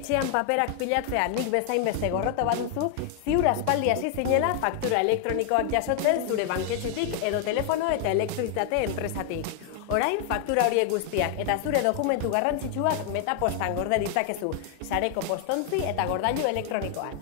etxean paperak pilatzea nik bezain beste gorroto baduzu, ziur aspaldi hasi zinela faktura elektronikoak jasotzen zure banketxetik edo telefono eta elektrizitate enpresatik. Orain, faktura horiek guztiak eta zure dokumentu garrantzitsuak Metapostan gorde ditzakezu, sareko postontzi eta gordailu elektronikoan.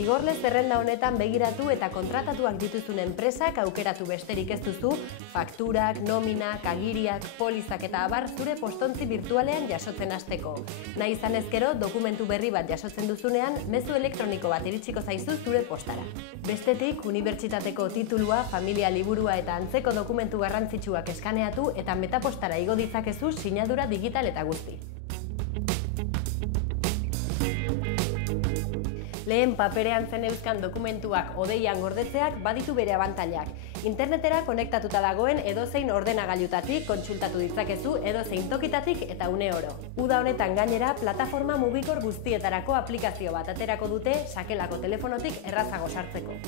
Igorle zerrenda honetan begiratu eta kontratatuak dituzun enpresak aukeratu besterik ez duzu, fakturak, nominak, agiriak, polizak eta abar zure postontzi virtualean jasotzen hasteko. Nahi izan ezkero, dokumentu berri bat jasotzen duzunean, mezu elektroniko bat iritsiko zaizu zure postara. Bestetik, unibertsitateko titulua, familia liburua eta antzeko dokumentu garrantzitsuak eskaneatu eta Metapostara igo ditzakezu sinadura digital eta guzti. Lehen paperean zen euskan dokumentuak odeian gordetzeak baditu bere abantailak. Internetera konektatuta dagoen edozein ordenagailutatik kontsultatu ditzakezu edozein tokitatik eta une oro. Uda honetan gainera, plataforma mugikor guztietarako aplikazio bat aterako dute sakelako telefonotik errazago sartzeko.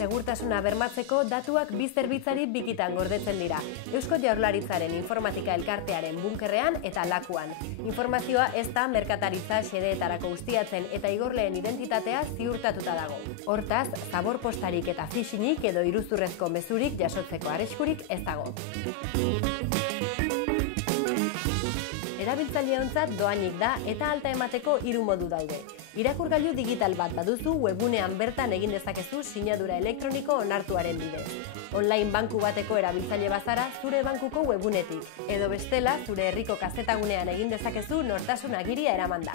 Segurtasuna bermatzeko datuak bi zerbitzari bikitan gordetzen dira. Eusko Jaurlaritzaren informatika elkartearen bunkerrean eta lakuan. Informazioa ez da merkataritza xedeetarako ustiatzen eta igorleen identitatea ziurtatuta dago. Hortaz, zabor postarik eta phishinik edo iruzurrezko mezurik jasotzeko arriskurik ez dago. Erabiltzaileontzat doainik da eta alta emateko 3 modu daude. Irakurgailu digital bat baduzu, webunean bertan egin dezakezu sinadura elektroniko onartuaren bidez. Online banku bateko erabiltzaile bazara zure bankuko webunetik, edo bestela zure herriko kazetagunean egin dezakezu nortasun agiria eramanda.